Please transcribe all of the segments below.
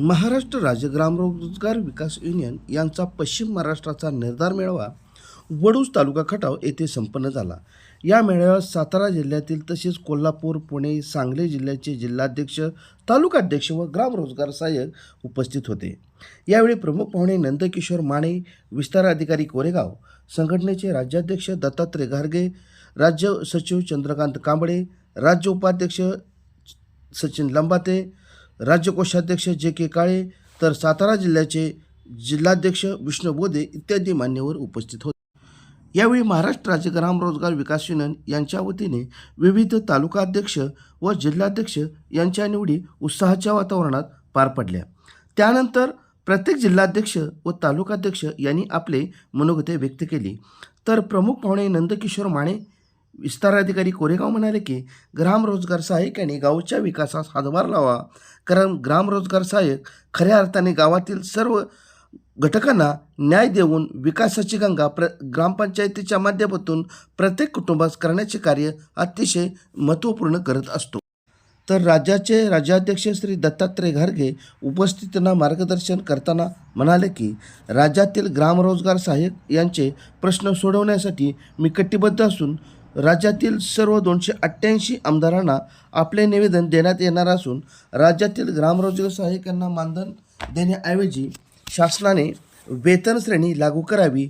महाराष्ट्र राज्य ग्रामरोजगार विकास युनियन यांचा पश्चिम महाराष्ट्राचा निर्धार मेळावा वडूज तालुका खटाव येथे संपन्न झाला. या मेळाव्यात सातारा जिल्ह्यातील तसेच कोल्हापूर पुणे सांगली जिल्ह्याचे जिल्हाध्यक्ष तालुकाध्यक्ष व ग्रामरोजगार सहाय्यक उपस्थित होते. यावेळी प्रमुख पाहुणे नंदकिशोर माने विस्तार अधिकारी कोरेगाव संघटनेचे राज्याध्यक्ष दत्तात्रय घारगे राज्य सचिव चंद्रकांत कांबळे राज्य उपाध्यक्ष सचिन लंबाते राज्य कोषाध्यक्ष जे के काळे तर सातारा जिल्ह्याचे जिल्हाध्यक्ष विष्णू बोधे इत्यादी मान्यवर उपस्थित होते. यावेळी महाराष्ट्र राज्य ग्रामरोजगार विकास युनियन यांच्या वतीने विविध तालुकाध्यक्ष व जिल्हाध्यक्ष यांच्या निवडी उत्साहाच्या वातावरणात पार पडल्या. त्यानंतर प्रत्येक जिल्हाध्यक्ष व तालुकाध्यक्ष यांनी आपले मनोगते व्यक्त केली. तर प्रमुख पाहुणे नंदकिशोर माने विस्ताराधिकारी कोरेगाव म्हणाले की ग्रामरोजगार सहाय्यकांनी गावच्या विकासास हातभार लावा. कारण ग्रामरोजगार सहाय्यक खऱ्या अर्थाने गावातील सर्व घटकांना न्याय देऊन विकासाची गंगा प्र ग्रामपंचायतीच्या माध्यमातून प्रत्येक कुटुंबास करण्याचे कार्य अतिशय महत्त्वपूर्ण करत असतो. तर राज्याचे राज्याध्यक्ष श्री दत्तात्रय घारगे उपस्थितांना मार्गदर्शन करताना म्हणाले की राज्यातील ग्रामरोजगार सहाय्यक यांचे प्रश्न सोडवण्यासाठी मी कटिबद्ध असून राज्यातील सर्व दोनशे अठ्ठ्याऐंशी आमदारांना आपले निवेदन देण्यात येणार असून राज्यातील ग्रामरोजगार सहाय्यकांना मानधन देण्याऐवजी शासनाने वेतन श्रेणी लागू करावी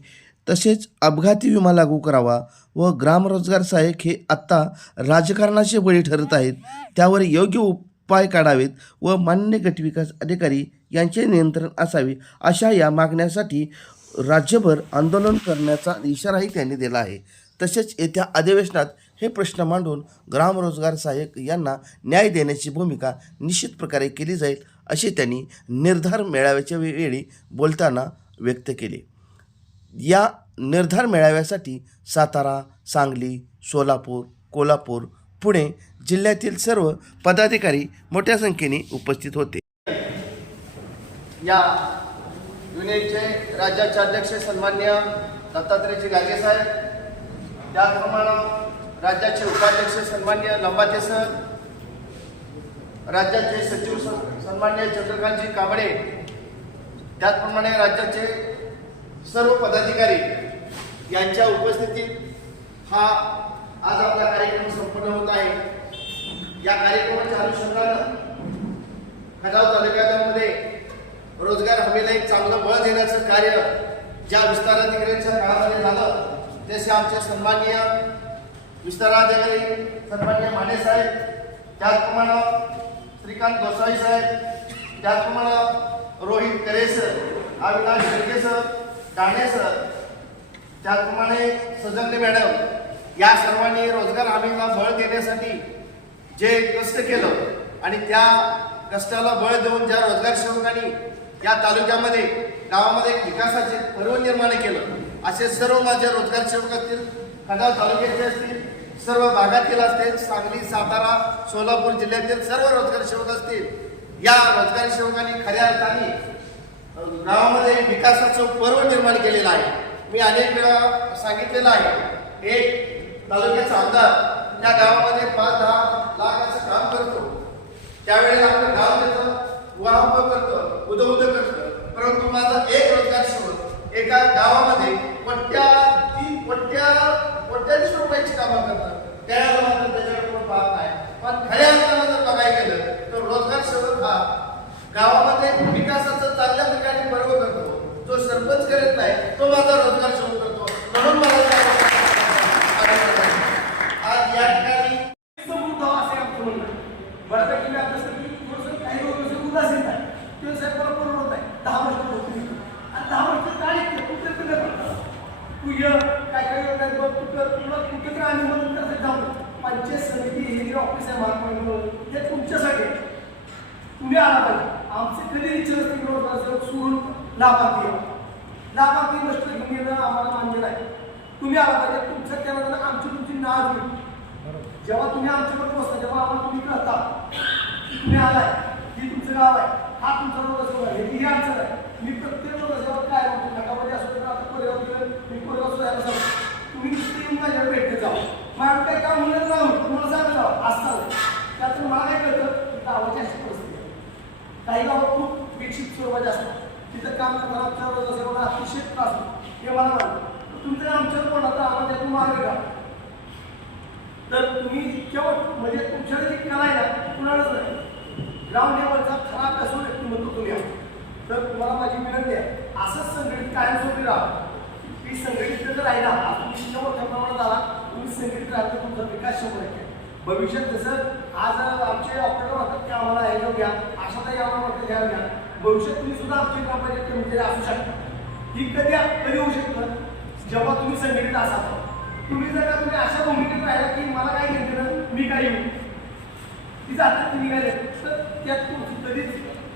तसेच अपघाती विमा लागू करावा व ग्रामरोजगार सहाय्यक हे आत्ता राजकारणाचे बळी ठरत आहेत. त्यावर योग्य उपाय काढावेत व मान्य गटविकास अधिकारी यांचे नियंत्रण असावे अशा या मागण्यासाठी राज्यभर आंदोलन करण्याचा इशाराही त्यांनी दिला आहे. तसेच येत्या अधिवेशनात हे प्रश्न मांडून ग्रामरोजगार सहाय्यक यांना न्याय देण्याची भूमिका निश्चित प्रकारे केली जाईल असे त्यांनी निर्धार मेळाव्याच्या वेळी बोलताना व्यक्त केले. या निर्धार मेळाव्यासाठी सातारा सांगली सोलापूर कोल्हापूर पुणे जिल्ह्यातील सर्व पदाधिकारी मोठ्या संख्येने उपस्थित होते. या युनिटचे राज्याचे अध्यक्ष सन्मान्य दत्तात्रयजी गागे साहेब त्याचप्रमाणे राज्याचे उपाध्यक्ष सन्मान्य लंबाते सर राज्याचे सचिव सन्मान्य चंद्रकांतजी कांबळे त्याचप्रमाणे राज्याचे सर्व पदाधिकारी यांच्या उपस्थितीत हा आज आपला कार्यक्रम संपन्न होत आहे. या कार्यक्रमाच्या अनुषंगानं खटाव तालुक्यामध्ये रोजगार हमीला एक चांगलं बळ देण्याचं कार्य ज्या विस्ताराधिकाऱ्यांच्या काळामध्ये झालं तसे आमचे सन्माननीय विस्ताराधिकारी सन्मान्य माने साहेब त्याचप्रमाणे श्रीकांत गोसावी साहेब त्याचप्रमाणे Rohit Kare sir Avinash Shelke sir Dane sir त्याचप्रमाणे सजगले मॅडम या सर्वांनी रोजगार हमीला बळ देण्यासाठी जे कष्ट केलं आणि त्या कष्टाला बळ देऊन ज्या रोजगार सेवकांनी या तालुक्यामध्ये गावामध्ये विकासाचे पर्व निर्माण केलं. असे सर्व माझ्या रोजगार सेवक असतील खंडाळ तालुक्याचे असतील सर्व भागातील असतील सांगली सातारा सोलापूर जिल्ह्यातील सर्व रोजगार सेवक असतील. या रोजगार सेवकांनी खऱ्या अर्थाने गावामध्ये विकासाचं पर्व निर्माण केलेलं आहे. मी अनेक वेळा सांगितलेलं आहे एक तालुक्याचा आमदार त्या गावामध्ये पाच दहा लाखाचं काम करतो. त्यावेळेला आपलं गाव त्याचं वाहप करतं उद उद करतं. परंतु माझा एक एका गावामध्ये पट्ट्या ती पट्ट्या पट्ट्यावीस रुपयाची कामं करतात. त्यावेळेला मात्र त्याच्याकडे कोण पाहत नाही. पण खऱ्या अर्थानं जर बघायला गेलं तर रोजगार शोधक हा गावामध्ये विकासाचं चांगल्या ठिकाणी पर्व करतो. जो सरपंच करत नाही तो माझा रोजगार शोध करतो म्हणून मला त्या- आज या ठिकाणी समृद्ध असे आमचं म्हणणं आहे. बऱ्यापैकी मी अभ्यास करतो की थोडंसं काही लोक कसं उदासीन आहे ते साहेब मला परवडत नाही दहा वर्ष नोकरी केली. आणि दहा वर्ष काय केलं? कुठे तर नाही करत. तू ये काय काय काय काय बघ, तू कर, तुला कुठे तर आणि म्हणून त्याचं जाऊ पंचायत समिती हे जे ऑफिस आहे महात्मा गांधी हे तुमच्यासाठी तुम्ही आला पाहिजे. आमचे कधी इच्छा नसते रोजगार सोडून लाभार्थी यावं. लाभार्थी नष्ट घेऊन येणं आम्हाला मान्य नाही. तुम्ही आला पाहिजे. तुमच्या त्यानंतर आमची तुमची नाळ होईल. जेव्हा तुम्ही आमच्याकडे बसता जेव्हा आम्हाला तुम्ही कळता तुम्ही आलाय ही तुमचं गाव आहे हा तुमचा रोजगार आहे ही आमचं आहे. मी प्रत्येक रोजगार काय म्हणतो नकामध्ये असतो तर आता कोरेगाव मी कोरेगाव सुद्धा तुम्ही नुसते येऊन माझ्या भेटत जाऊ माझ्याकडे काय म्हणत नाही. तर तुम्हाला सांगत जावं असं. त्यातून मला काय कळतं की गावाची अशी परिस्थिती काही गाव खूप विकसित स्वरूपाचे असतात. तिथं काम करताना आमच्यावर जसं कोणा अतिशय त्रास हे मला मानतो तुमचं आमच्यावर कोण आता आम्हाला त्यातून मार्ग का तर तुम्ही इतक्या म्हणजे तुमच्याकडे जे कला आहे ना कुणालाच नाही. ग्राउंड लेवलचा खरा अभ्यासू व्यक्तिमत्व तुम्ही आहात तर तुम्हाला माझी विनंती आहे असंच संघटित कायमस्वरूपी राहा. ती संघटित जर राहिला आज तुम्ही इतक्या मोठ्या प्रमाणात आला तुम्ही संघटित तुमचा विकास शंभर टक्के भविष्यात जसं आज आमचे ऑपरेटर म्हणतात की आम्हाला हे घेऊ घ्या आशाताई आम्हाला म्हणतात घ्या घ्या. भविष्यात तुम्ही सुद्धा आमची ग्रामपंचायत कमिटी असू शकता. ही कधी कधी होऊ शकतं? जेव्हा तुम्ही संघटित असाल. तुम्ही जर का तुम्ही अशा भूमिकेत राहिला की मला काय घेतलं ना मी काय येऊ ती जातात ती निघाले. तर त्यात तुमची कधीच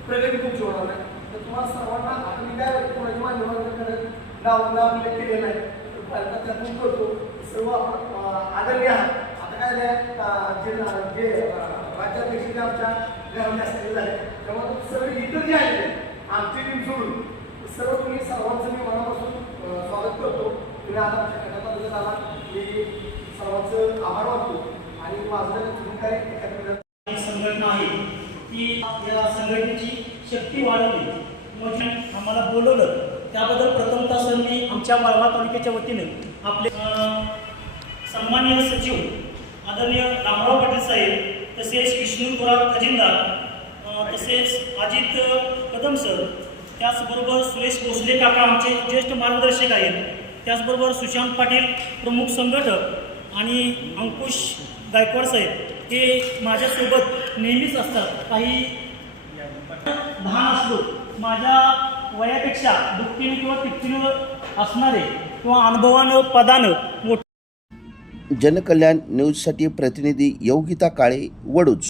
प्रगती तुमची होणार नाही. तर तुम्हाला सर्वांना आता मी काय कोणाची माध्यमांकडे नाव नाव उल्लेख केलेला आहे. तर पहिल्यांदा करतो सर्व आपण अं, आदरणीय आहात आता काय झालंय, जे जे अं, राज्याध्यक्ष जे आमच्या घरामध्ये असलेले झाले त्यामुळे सर्व इतर जे आलेले आहेत, आमची टीम सोडून सर्व तुम्ही सर्वांचं मी मनापासून स्वागत करतो तुम्ही आता आमच्या घरात आला मी सर्वांचं आभार मानतो आणि माझं तुम्ही काय एखाद्या संघटना आहे. ती या संघटनेची शक्ती वाढवली. म्हणजे आम्हाला बोलवलं. त्याबद्दल प्रथमतः सर मी आमच्या वाळवा तालुक्याच्या वतीने आपले सन्माननीय सचिव आदरणीय रामराव पाटील साहेब तसेच विष्णुपुरा खजिनदार तसेच अजित कदम सर त्याचबरोबर सुरेश भोसले काका आमचे ज्येष्ठ मार्गदर्शक आहेत. त्याचबरोबर सुशांत पाटील प्रमुख संघटक आणि अंकुश गायकवाड साहेब हे माझ्यासोबत नेहमीच असतात. काही भान असलो माझ्या वयापेक्षा दुःखीने किंवा तिपटीनं असणारे किंवा अनुभवानं पदानं मोठ जनकल्याण न्यूजसाठी प्रतिनिधी योगिता काळे वडूच.